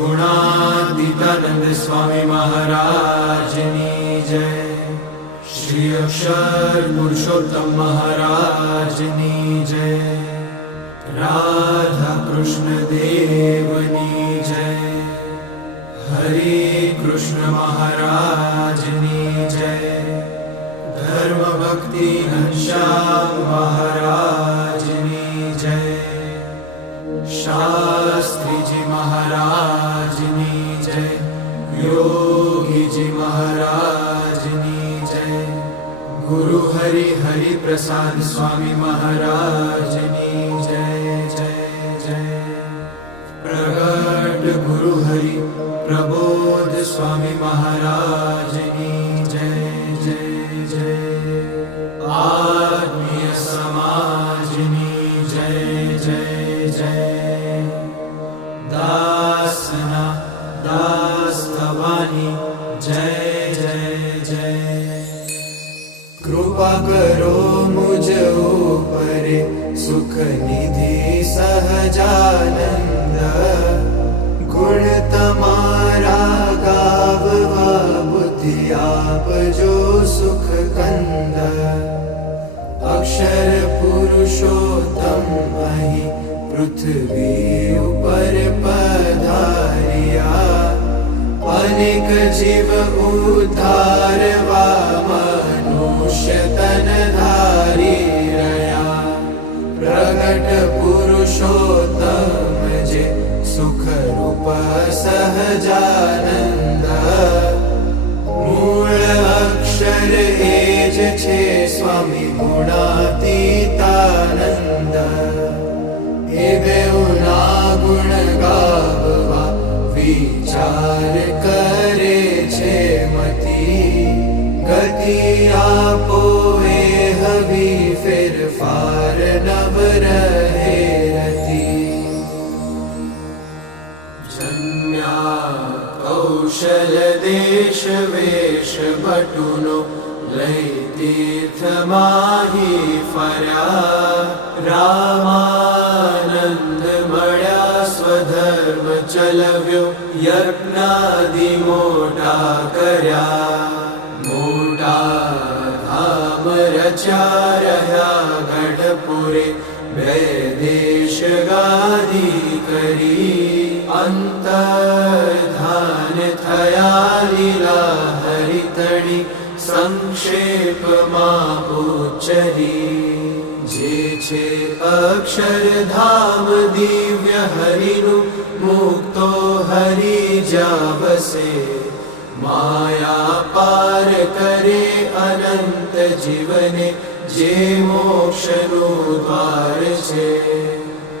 गुणातीतानंद स्वामी महाराज की जय। श्री अक्षर पुरुषोत्तम महाराज की जय। राधा कृष्ण देवनी जय। हरे कृष्ण महाराज की जय। धर्म भक्ति घनश्याम महाराज की जय। शास्त्री जी महाराज की जय। योगी जी महाराज की जय। गुरु हरि हरि प्रसाद स्वामी महाराज की जय जय जय। प्रगट गुरु हरि प्रबोध स्वामी महाराज की जय जय जय। आत्मीय समाज की जय जय जय। दासना दास्तवानी जय जय जय। कृपा करो मुझ ऊपर सुख निधि सहजानंद। गुण तमारा गाववा बुद्धि आप जो सुख कंद। अक्षर पुरुषोत्तम मही पृथ्वी ऊपर पधारिया। अनेक जीव उद्धारवा मनुष्य तन धारी रया। प्रगट पुरुषोत्तम जे सुख रूप सहजानंद। मूल अक्षर एज छे स्वामी गुणातीतानंद। ए बेउना गुण गा કૌશલ દેશ વેશ ભટુનો લઈ તીર્થમાહી ફર્યા રામાનંદ મળ્યા સ્વધર્મ ચલવ્યો યજ્ઞાદિ મોટા કર્યા મોટા ધામ રચ્યા રહ્યા ગઢપુરે બે દેશ ગાદી કરી અંતર્ધાન થયા લીલા હરિતણી સંક્ષેપમાં ઉચ્ચરી જે છે અક્ષરધામ દિવ્ય હરિનું મુક્તો હરિ જા બસે માયા પાર કરે અનંત જીવને જે મોક્ષનું દ્વાર છે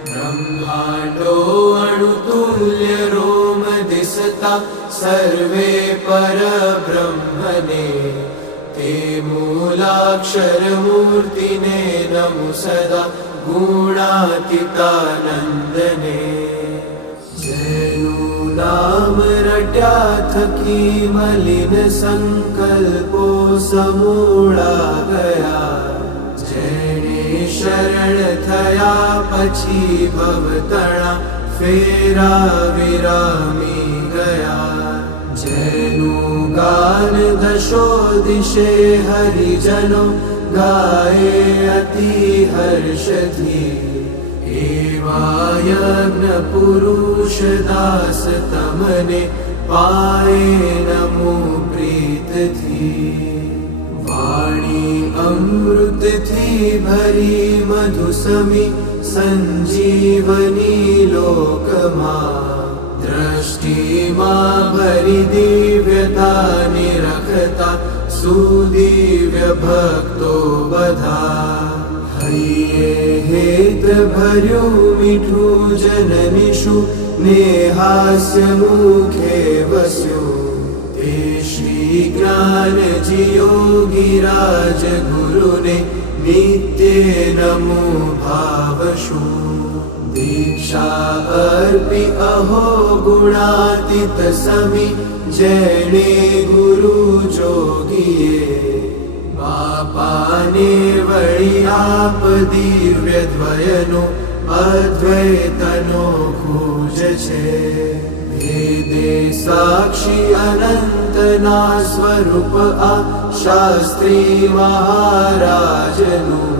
બ્રહ્માંડો અણુતુલ્ય રોમ દિસતા સર્વે પર બ્રહ્મને તે મૂલાક્ષર મૂર્તિને નમો સદા ગુણાતીતાનંદને જેનું નામ રટ્યા થકી મલિન સંકલ્પો સમૂળા ગયા જેને શરણ થયા પછી ભવતણા ફેરા વિરામી ગયા જેનું ગાન દશો દિશે હરિજનો ગાયે અતિ હર્ષથી એવા યજ્ઞ પુરુષ દાસ તમને પાએ નમો પ્રીતથી વાણી અમૃતથી ભરી મધુસમી સંજીવની લોકમાં દ્રષ્ટિમાં ભરી દિવ્યતા નિરખતા સુદિવ્ય ભક્તો બધા હૈયે હેત ભર્યું મીઠું જનનિષુ ને હાસ્ય મુખે વસ્યું તે શ્રી જ્ઞાનજી યોગીરાજ ગુરુને નિત્ય નમો ભાવશું દીક્ષા અર્પી અહો ગુણાતીત સમી જેણે ગુરુ જોગીએ બાપાને વળી આપ દિવ્ય દ્વયનો અદ્વૈતનો ખોજ છે વેદે સાક્ષી અનંતના સ્વરૂપ આ શાસ્ત્રી મહારાજનું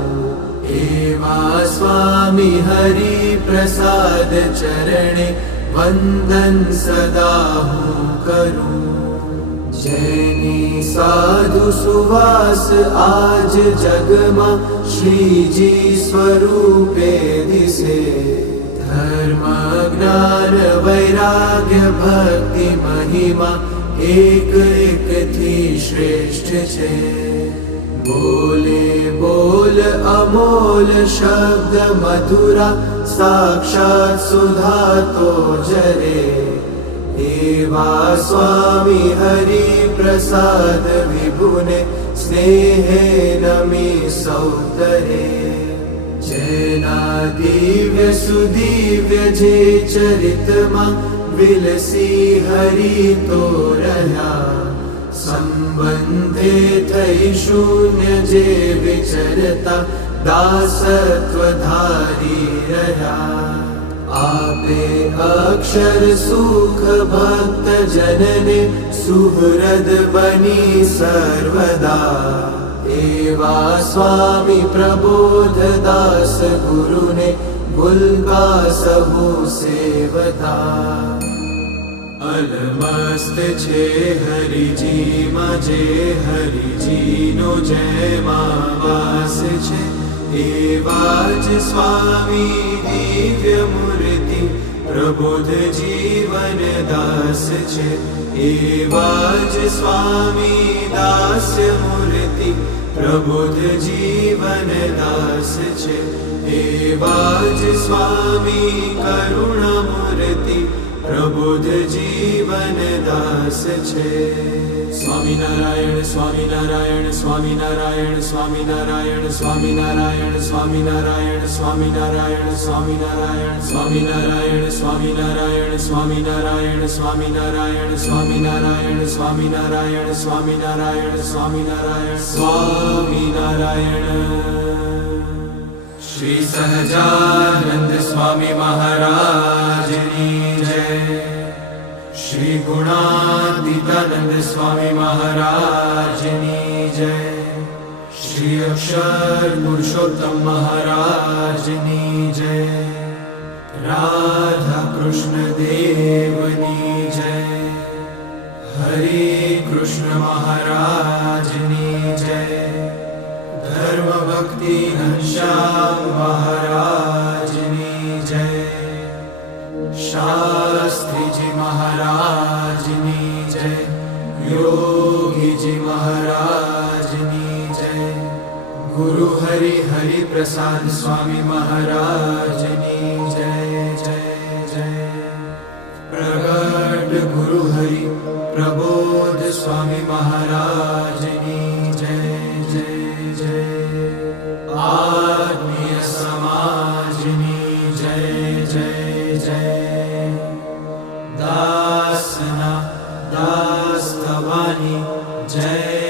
એવા સ્વામી હરિ પ્રસાદ ચરણે વંદન સદા હું કરું જેની સાધુ સુવાસ આજ જગમાં શ્રીજી સ્વરૂપે દિશે ધર્મ જ્ઞાન વૈરાગ્ય ભક્તિ મહિમા એક એકથી શ્રેષ્ઠ છે બોલે બોલ અમોલ શબ્દ મધુરા સાક્ષાત સુધા તો જરે એવા સ્વામી હરિ પ્રસાદ વિભુને સ્નેહે નમી સૌતરે જેના દિવ્ય સુદિવ્ય જે ચરિતમાં વિલસી હરિ તો રહ્યા સંબંધે થઈ શૂન્ય જે વિચરતા દાસત્વ ધારી રહ્યા આપે અક્ષર સુખ ભક્ત જનને સુહૃદ બની સર્વદા એવા સ્વામી પ્રબોધ દાસ ગુરુને ભૂલકા સહુ સેવતા અલમસ્ત છે હરિજીમાં જે હરિજીનો જેમાં વાસ છે એવા જ સ્વામી દિવ્ય મૂર્તિ પ્રબોધ જીવન દાસ છે એવા જ સ્વામી દાસ્ય મૂર્તિ પ્રબોધ જીવન દાસ છે એવા જ સ્વામી કરુણ મૂર્તિ પ્રબોધ જીવન દાસ છે સ્વામિનારાયણ સ્વામિનારાયણ સ્વામિનારાયણ સ્વામિનારાયણ સ્વામિનારાયણ સ્વામિનારાયણ સ્વામિનારાયણ સ્વામિનારાયણ સ્વામિનારાયણ સ્વામિનારાયણ સ્વામિનારાયણ સ્વામિનારાયણ સ્વામિનારાયણ સ્વામિનારાયણ સ્વામિનારાયણ સ્વામિનારાયણ સ્વામિનારાયણ શ્રી સહજાનંદ સ્વામી મહારાજની જય શ્રી ગુણાતીતાનંદ સ્વામી મહારાજની જય શ્રી અક્ષર પુરુષોત્તમ મહારાજની જય રાધા કૃષ્ણ દેવની જય હરે કૃષ્ણ મહારાજની જય ધર્મ ભક્તિ ઘનશ્યામ મહારાજની જય શાસ્ત્રીજી મહારાજની જય યોગીજી મહારાજની જય ગુરુ હરિ હરિ પ્રસાદ સ્વામી મહારાજની જય જય જય પ્રગટ ગુરુ હરિ પ્રબોધ સ્વામી મહારાજની જય જય જય આત્મીય સમાજની જય જય જય દાસના દાસ થવાની જય